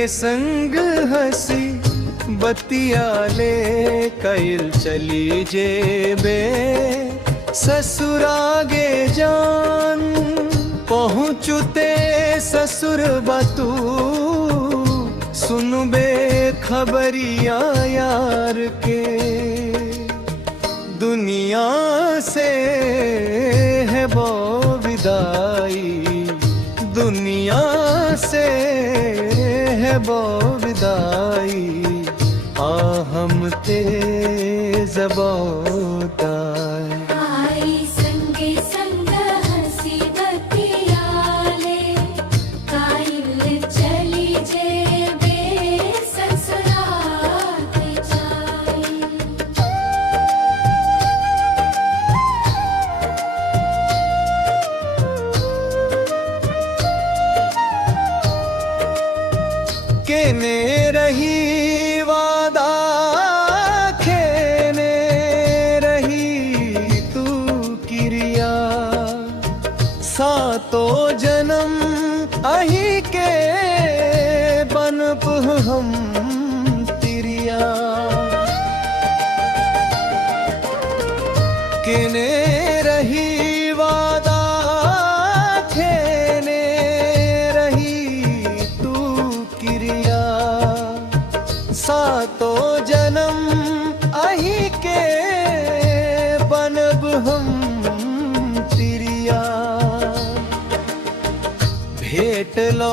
के संग हंसी बतियाले कैल चली जेबे ससुरागे जान पहुँचते ससुर बतू सुनबे खबरिया यार के दुनिया से है वो विदाई दुनिया से है वो विदाई आ हम तेज बोताई आई संगे संग हंसी बतियाले काइल चली जेबे ससुराल जाई। केने रही वादा खेने रही तू किरिया सातो जन्म अही के बनप हम तिरिया केने रही वादा खेने रही तू किरिया सातो जन्म अही के बनब हम तिरिया भेट लो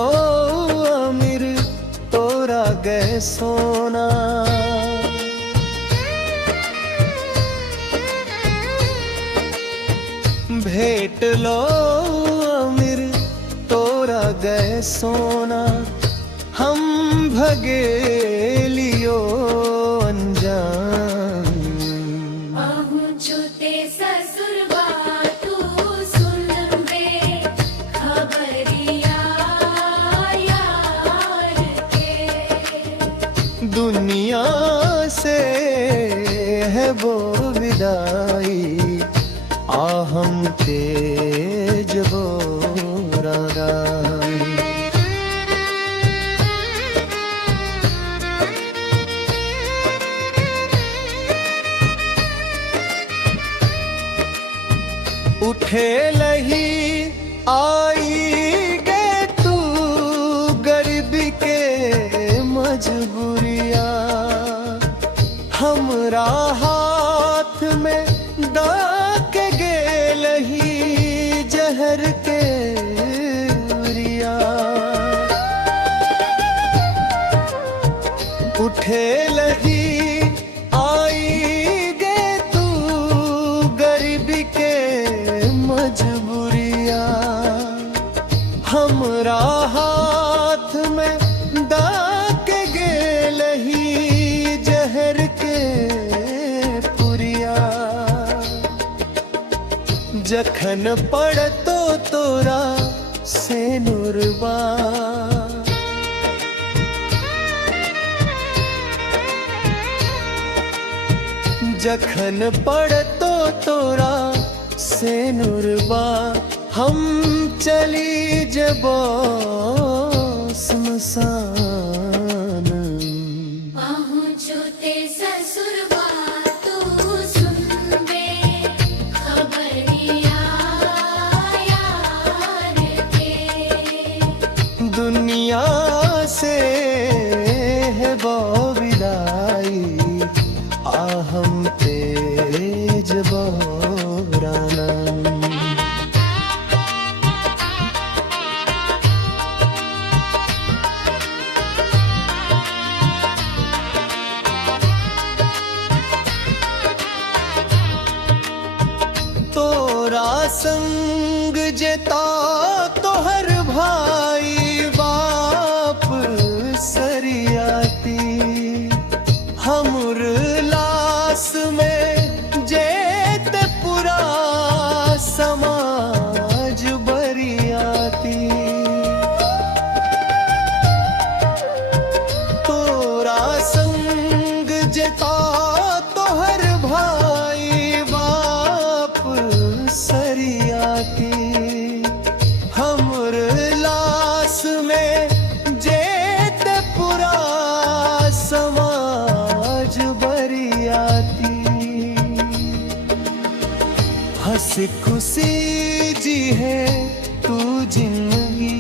अमीर तोरा गए सोना भेट लो अमीर तोरा गए सोना हम भगे लियो अनजान पहुँचते ससुरबा तू सुनबे खबरिया यार के दुनिया से है वो विदाई आ हम तेज बोराई उठे लही आई गे तू गरीबी के मजबूरिया हमरा हाथ में डाक गे लही जहर के उरिया उठे लही आई गे तू गरीबी के मजबूरिया हमरा हाथ में डाक गे लही जहर के पुरिया जखन पड़तो तोरा से नुरबा जखन पड़तो तोरा से नुरबा हम चली जबो स्मशान पहुँचते ससुरबा तू सुनबे खबरिया यार के दुनिया से है वो विदाई आ हम तेज बोराना तोरा संग जेता तोहर भाई बाप सरियाती हमर लाश में जेत पूरा समाज बरियाती तोरा संग जेता तोहर भाई बाप सरियाती हमर लाश में जेत खुशी जी है तू जिंदगी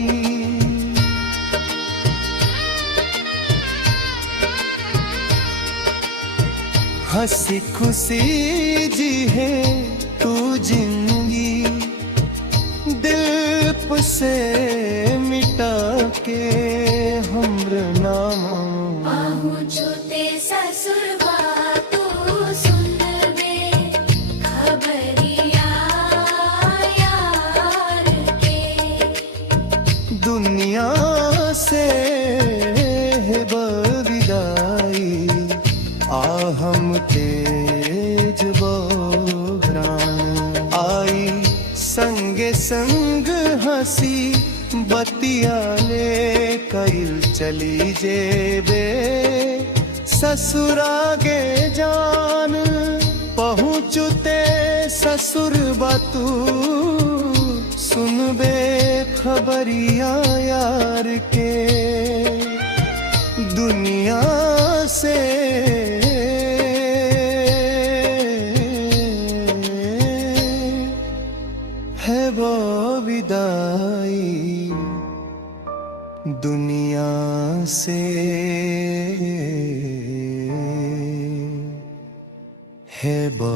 हंसी खुशी जी है तू जिंदगी दिल से मिटा के हमर नाम पहुँचते ससुरबा तू सुन बे खबरिया यार के दुनिया से है विदाई आ हम तेज बोहरान आई संगे संग हंसी बतिया ले कइल चली जेबे ससुरागे जान पहुँचते ससुर बतू सुनबे खबरिया यार के दुनिया से है वो विदाई दुनिया से है वो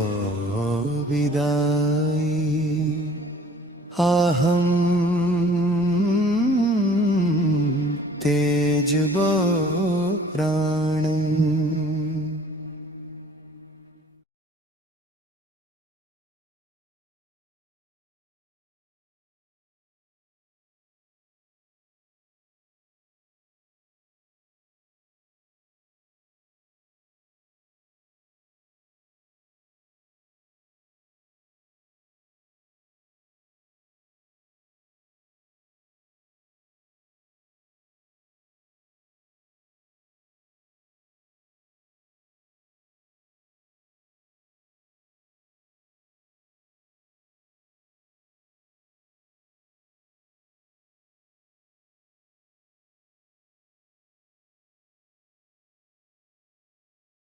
विदाई आ हम